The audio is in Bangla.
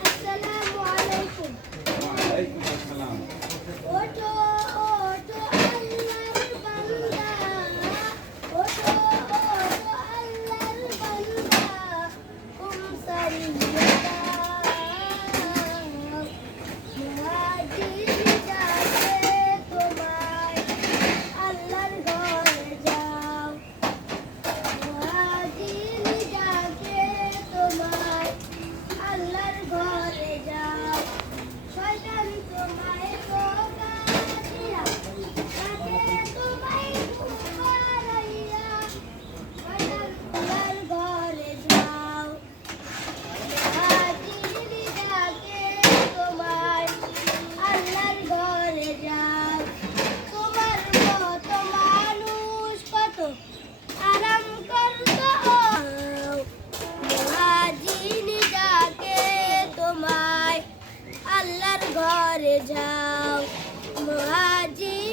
আসসালামু আলাইকুম। ওয়ালাইকুম আসসালাম। ওঠো ওঠো আল্লাহর বান্দা, ওঠো ওঠো আল্লাহর বান্দা, কুম সারিয়া মুহাজির যাবে তোমায় আল্লাহর ঘরে যাও, মুহাজির যাবে তোমায় আল্লাহর ঘরে যাও। শয়তান তোমায় ধোঁকা দিয়া তাকে তোমায় ঘুমাইয়া, শয়তান আল্লাহর ঘরে যাও, মুহাজির যাকে তোমায় আল্লাহর ঘরে যাও। তোমার মতো মানুষ কত আরাম করতো, মুহাজির যাকে তোমায় আল্লাহর ঘরে যাও, মুহাজির